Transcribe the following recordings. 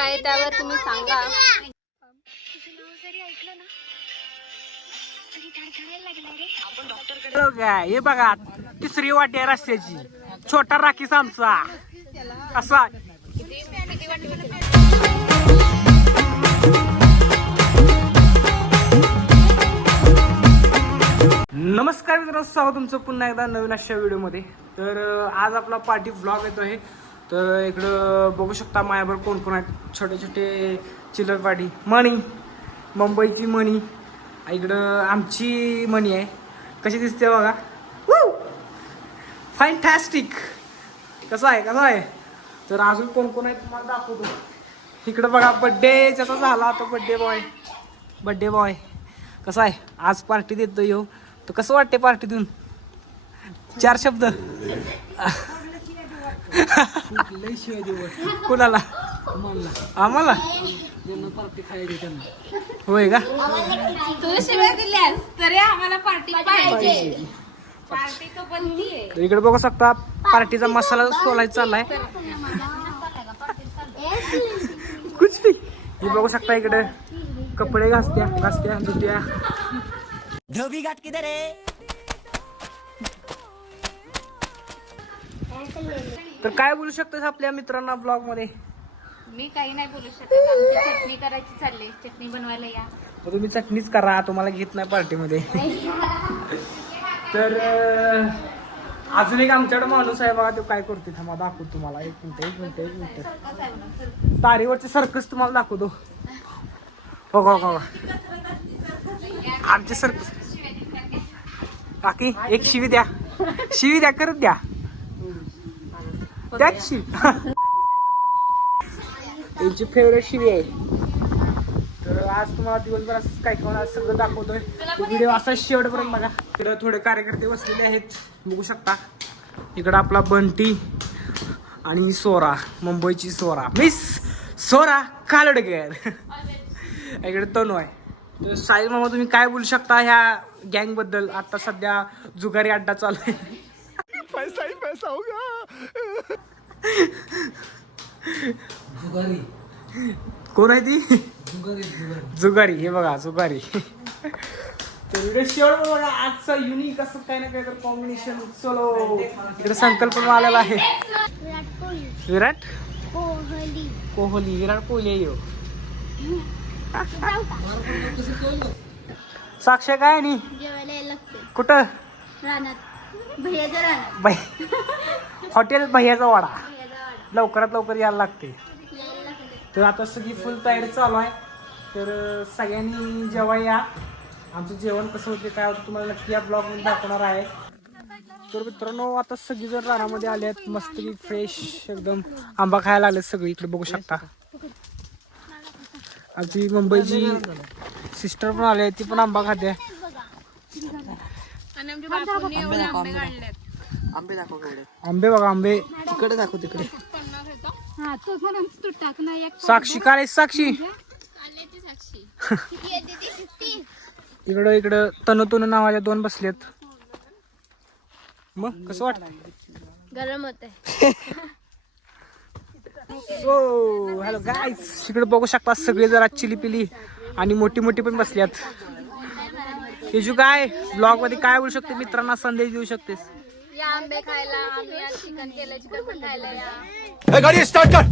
काय त्यावर तुम्ही सांगा. हे बघा तिसरी वाटी आहे रस्त्याची. छोटा राखीस आमचा असा. नमस्कार मित्रांनो, स्वागत तुमचं पुन्हा एकदा नवीन अशा व्हिडिओमध्ये. तर आज आपला पार्टी व्लॉग येतो आहे. तर इकडं बघू शकता माझ्याबरोबर कोण कोण आहेत. छोटे छोटे चिल्लर पार्टी. मणी, मुंबईची मणी, इकडं आमची मणी आहे. कशी दिसते बघा. फॅन्टॅस्टिक. कसं आहे. तर अजून कोण कोण आहे तुम्हाला दाखवतो. इकडं बघा बड्डे ज्याचा झाला तो बड्डे बॉय कसा आहे. आज पार्टी देतो येऊ. तर कसं वाटते पार्टी देऊन. 4 शब्द. कुणाला. आम्हाला पार्टी खायची त्यांना. होय का. तू शिवाय दिल्यास तरी आम्हाला पार्टी पाहिजे. पार्टी तो बनती आहे. इकडे बघू शकता पार्टीचा मसाला सोलायचा चाललाय. कुछ नाही. हे बघू शकता इकडे कपडे घासत्या धुत्या. धोबी घाट किधर है. तर काय बोलू शकतोस आपल्या मित्रांना ब्लॉग मध्ये. मी काही नाही बोलू शकत. आमची चटणी करायची चालली. चटणी बनवायला या. तर तुम्ही चटणीच करा. तुम्हाला घेत नाही पार्टीमध्ये. तर अजून एक आमच्याकडे माणूस आहे बघा. तो काय करतो थांबा दाखवतो तुम्हाला. एक मिनिट. तारीवरचे सर्कस तुम्हाला दाखवतो. हो आमचे सर्कस. बाकी एक शिवी द्या करत द्या. त्याच शिवी त्यांची फेवरेट शिवी आहे. तर आज तुम्हाला दिवसभर असं काय खाऊन आज सगळं दाखवतोय. व्हिडिओ असा शेवटपर्यंत बघा. इकडं थोडे कार्यकर्ते बसलेले आहेत बघू शकता. इकडं आपला बंटी आणि सोरा, मुंबईची सोरा, मिस सोरा कालोडकर. इकडे तनू आहे. तर साहिल मामा तुम्ही काय बोलू शकता ह्या गँग बद्दल. आता सध्या जुगारी अड्डा चालू आहे. पैसा होगा. कोण आहे ती. जुगारी. हे बघा जुगारी. तर व्हिडिओ शेवट बघा. आजचा युनिक असं काही ना काही तर कॉम्बिनेशन. चलो इकडे संकल्पना आलेला आहे. विराट कोहली येऊ. साक्ष काय नाही कुठं. हॉटेल भैयाचा वाडा. लवकरात लवकर यायला लागते. तर आता सगळी फुल तयारी चालू आहे. तर सगळ्यांनी जेव्हा या. आमचं जेवण कसं होते काय होतं तुम्हाला नक्की या ब्लॉग मध्ये दाखवणार आहे. तर मित्रांनो आता सगळी जण रानामध्ये आले आहेत. मस्त फ्रेश एकदम आंबा खायला लागले सगळी. इकडे बघू शकता आमची मुंबईची सिस्टर पण आली. ती पण आंबा खाते. आंबे बघा. आंबे तिकडे दाखव. तिकडे साक्षी काय. साक्षी इकडं तनु नावाच्या 2 बसलेत. मग कसं वाटत. गरम होते. So hello guys. इकडे बघू शकता सगळे जरा चिली आणि मोठी पण बसल्यात. तेजू काय ब्लॉग मध्ये काय बोलू शकते मित्रांना संदेश देऊ शकतेस. या आंबे खायला. आम्ही आज चिकन केलं. चिकन पण खायला या. गाड़ी स्टार्ट कर.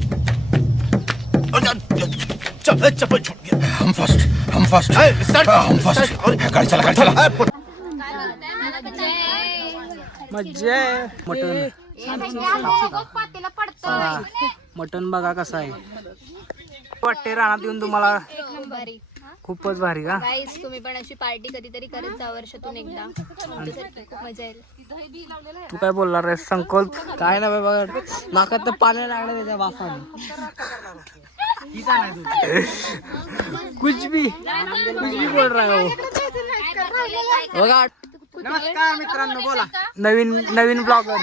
चप्पल छूट गया. हम फर्स्ट स्टार्ट. हम फर्स्ट. गाड़ी चला. मज्जा. मटन बघा कसं आहे. वाटते रानात येऊन तुम्हाला. खूपच भारी का. गाईस तुम्ही पण अशी पार्टी कधीतरी करत जा वर्षातून एकदा. आमच्यासारखी खूप मजा येईल. तू काय बोलणार रे संकल्प. काय ना बाबा नाकात तर पाणी लागलं त्याच्या बापाने. कुछ भी बोल रहा हो. बघा नमस्कार मित्रांनो. बोला. नवीन ब्लॉगर.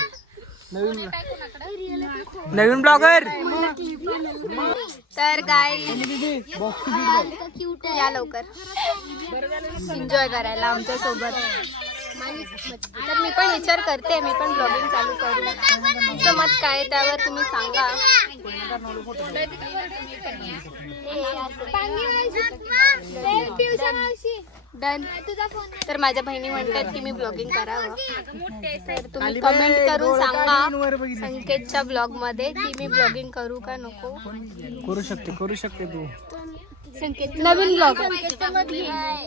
नवीन ब्लॉगर. तर गाईस या लवकर एन्जॉय करायला आमच्या सोबत. तर मी पण विचार करते, मी पण ब्लॉगिंग चालू करू. तुमचं मत काय त्यावर तुम्ही सांगा. डन. तर माझ्या बहिणी म्हणतात की मी ब्लॉगिंग करावं, तर तुम्ही कमेंट करून सांगा संकेतच्या ब्लॉग मध्ये की मी ब्लॉगिंग करू का नको. करू शकते तू. संकेत नवीन ब्लॉग.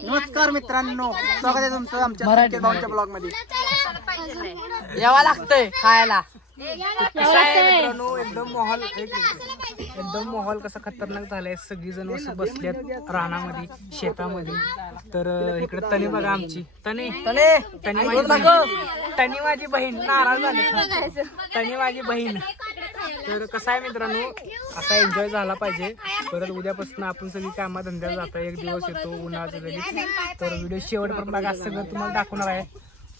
नमस्कार मित्रांनो, स्वागत आहे तुमचं आमच्या संकेत भाऊंच्या ब्लॉग मध्ये. यावं लागतंय खायला. कसं आहे मित्रांनो, एकदम माहोल कसा खतरनाक झालाय. सगळीजण असं बसल्यात रानामध्ये, शेतामध्ये. तर इकडे तनी बघा, आमची तनी माझी बहीण नाराज झाली. तनी माझी बहीण. तर कसं आहे मित्रांनो, असा एन्जॉय झाला पाहिजे. परत उद्यापासून आपण सगळी कामा धंद्याला जाता. एक दिवस येतो उन्हाळ्याचा तरी. तर व्हिडिओ शेवटपर्यंत बघा, सगळं तुम्हाला दाखवणार आहे.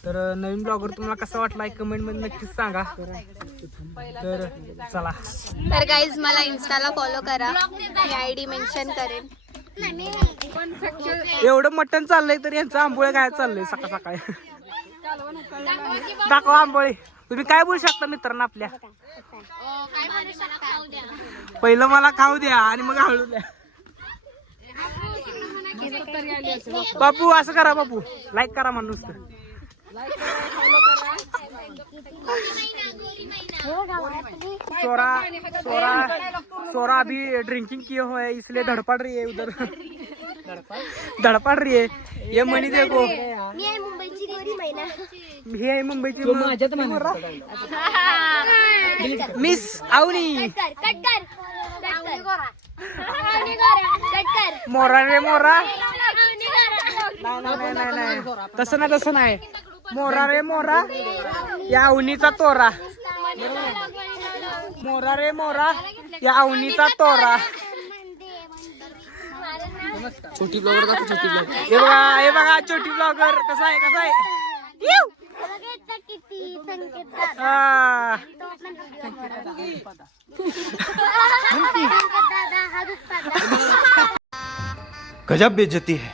तर नवीन ब्लॉगर तुम्हाला कसा वाटला कमेंट मध्ये नक्कीच सांगा. तर चला. तर गाईज मला इन्स्टाला फॉलो करा, मी आयडी मेन्शन करेन. एवढं मटण चाललंय तर यांचं आंबोळे काय चाललंय सकाळ सकाळी. दाखवा आंबोळे. तुम्ही काय बोलू शकता मित्रांनो आपल्या. पहिलं मला खाऊ द्या आणि मग हळू द्या. बापू असं करा, बापू लाईक करा म्हणून. सोरा अभी ड्रिंकिंग किए हुए है इसलिए धड़पड़ रही है उधर. धड़पड़ रही है. ये मनी देखो, मी आहे मुंबईची गोरी मैना. ही आहे मुंबईची मिस अवनी. मोरा रे मोरा. नाही तसं नाही. मोरा रे मोरा या अवनीचा तोरा. मोरा रे मोरा या अवनीचा तोरा. छोटी ब्लॉगर का छोटी ब्लॉगर. हे बघा छोटी ब्लॉगर. कसा आहे गजब बेइज्जती है.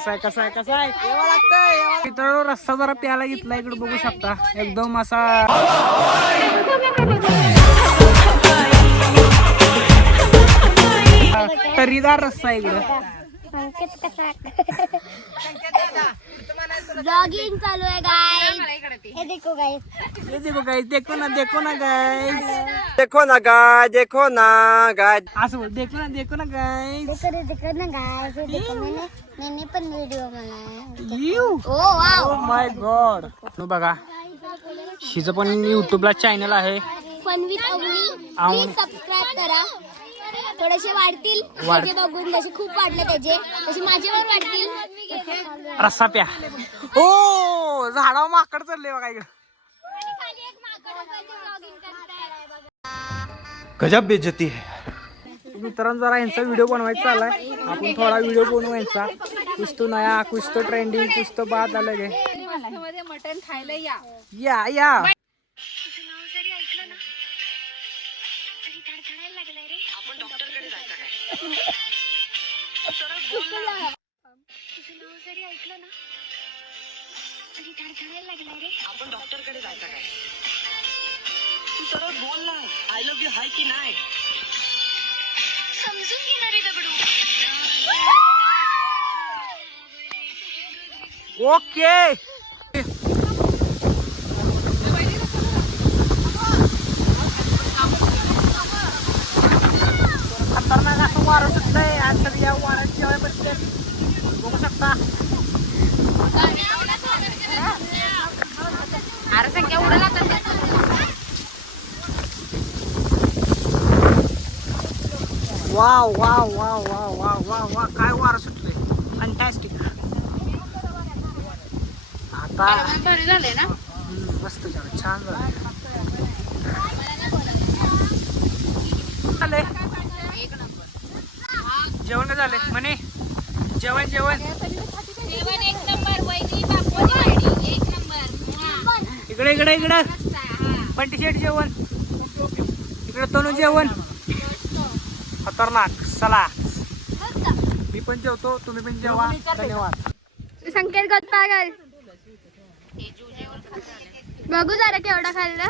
कसा आहे मित्रांनो, रस्सा जरा प्यायला घेतला. इकडे बघू शकता एकदम असा तरीदार रस्सा इकडं. ब्लॉगिंग चालू आहे गाइस. हे देखो गाइस. देखो ना गाइस. देखो ना गाय. असं बोल, देखो ना गाइस. देखो ना गाइस. ये देखो मैंने पण व्हिडिओ बनाया. Oh wow. My god. बघा हिचं पण युट्यूबला चॅनल आहे, fun with Avni. Please subscribe करा. थोडेसे वाढतील त्याचे बघून. जसे खूप वाढले त्याचे, तसे माझे पण वाढतील. रस्सा प्या. हो झाडावर माकड चालले बघा इकडे. गजब बेइज्जती है. मित्रांनो जरा यांचा व्हिडिओ बनवायचा चाललाय. आपण थोडा व्हिडिओ बनवायचा. कुछ तो नया, कुछ तो ट्रेंडिंग, कुछ तो बात अलग है. मटण खायला या आय लव्ह यू हाय की नाही. समजून घेणारे दगडू. ओके. खतरनाक असं वारं सुटलंय आणि सगळी या वाऱ्यात जेवाय बसले बघू शकता. अरे संख्या उडाला तर wow wow wow wow wow wow wow काय वारं सुटलंय. फॅन्टॅस्टिक. आता झाले ना. मस्त झालं, छान झालं. जेवण काय झाले म्हणे. जेवण एक नंबर. वैदी बापू एक नंबर. इकडे पंटी शेट जेवण. इकडे तनू जेवण. खतरनाक. चला मी पण जेवतो, तुम्ही पण जेवा. धन्यवाद. संकेत गत पागल बघू जरा केवढा खाल्ला.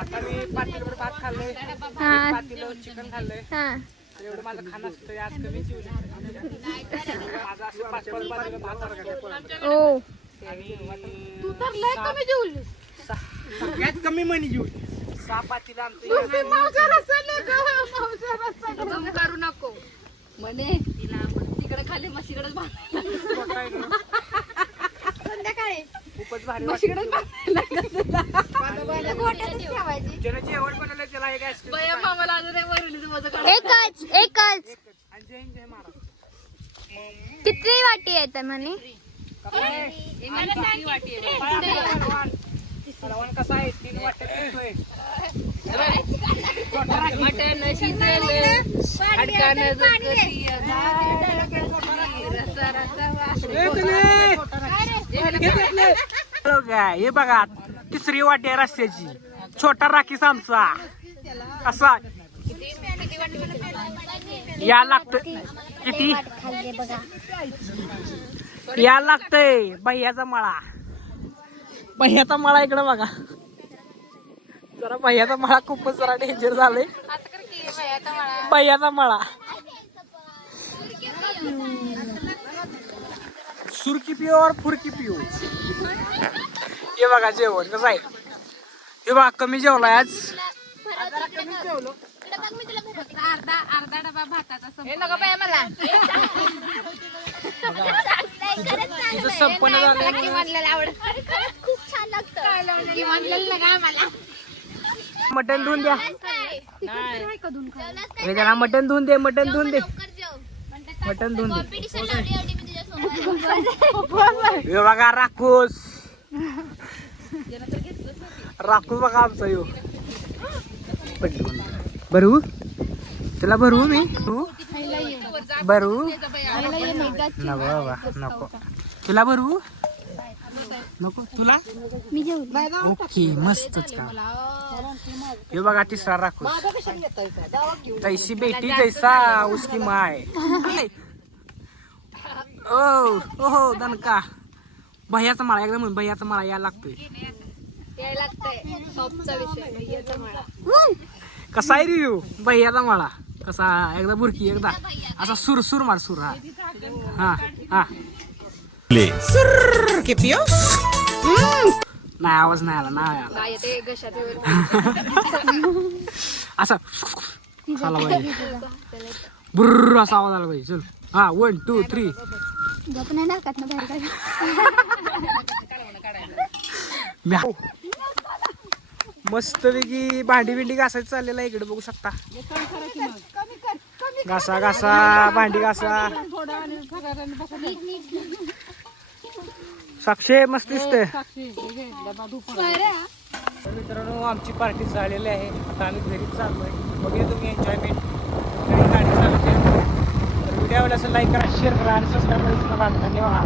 आता मी पातेलवर भात खाल्लोय, हा. पातेलं चिकन खाल्लंय. हा तर एवढं माझं खाणं असतं, आज कमी जेवले. माझं असं 5-5 पातेलं भात अर्धा ओ तू तर लय कमी जेवली. सगळ्यात कमी मनी जेवली. 6 पातेलं आमचं करू नको म्हणे तिकडे खाली म्हशीकडेच संध्याकाळी खूपच भारी वाटलं. ज्यानं जेवण बनवलं त्याला एक आईस्क्रीम. एकच आणि जय जय महाराज. किती वाटी येत म्हणे. हलवण कसा आहे 3 वाट्या पितोय. हे बघा 3री वाटी आहे रस्त्याची. छोटा राखीस आमचा असा या लागतोय. किती या लागतंय. भैयाचा मळा, भैयाचा मळा इकडे बघा. जरा भैयाचा मळा खूपच जरा डेंजर झालंय. भैयाचा मळा सुरकी पिओ और फुरकी पिओ. हे बघा जेवण कसं आहे. हे बघा कमी जेवलाय आज. अर्धा डबा भाताचा तिचं संपन्न झालंय. खूप छान लागतं. मटण धुवून द्या. हे त्याला मटण धुवून दे, मटण धुवून दे, मटण धुवून दे. हे बघा राखूस, राखूस बघा आमचा यो. भरू त्याला भरू मी भरू नको बाबा नको. तुला भरू नको तुला. ओके मस्तच का. हे बघा 3रा राखूस. तैसी बेटी जैसा उसकी माय. ओ हो दणका. भैयाचा माळा एकदम भैयाचा माळा यायला लागतोय. कसा आहे रिव्ह्यू भैयाचा माळा. कसा एकदा बुरकी एकदा असा सुर सुर मार सुर. हा हा हा नाही आवाज नाही आला नाही असा झाला पाहिजे. बुर्र असा आवाज आला पाहिजे. चल हा 1 2 3. मस्त पैकी भांडी बिंडी घासायचं चाललेलं आहे इकडे बघू शकता. घासा घासा भांडी घासा. साक्षी मस्त दिसते. मित्रांनो आमची पार्टी झालेली आहे. आता आम्ही घरी चाललोय. बघूया तुम्ही एन्जॉयमेंट गाडी चालवते. तर व्हिडिओ आवडला असेल लाईक करा, शेअर करा आणि सबस्क्राईब करा. धन्यवाद.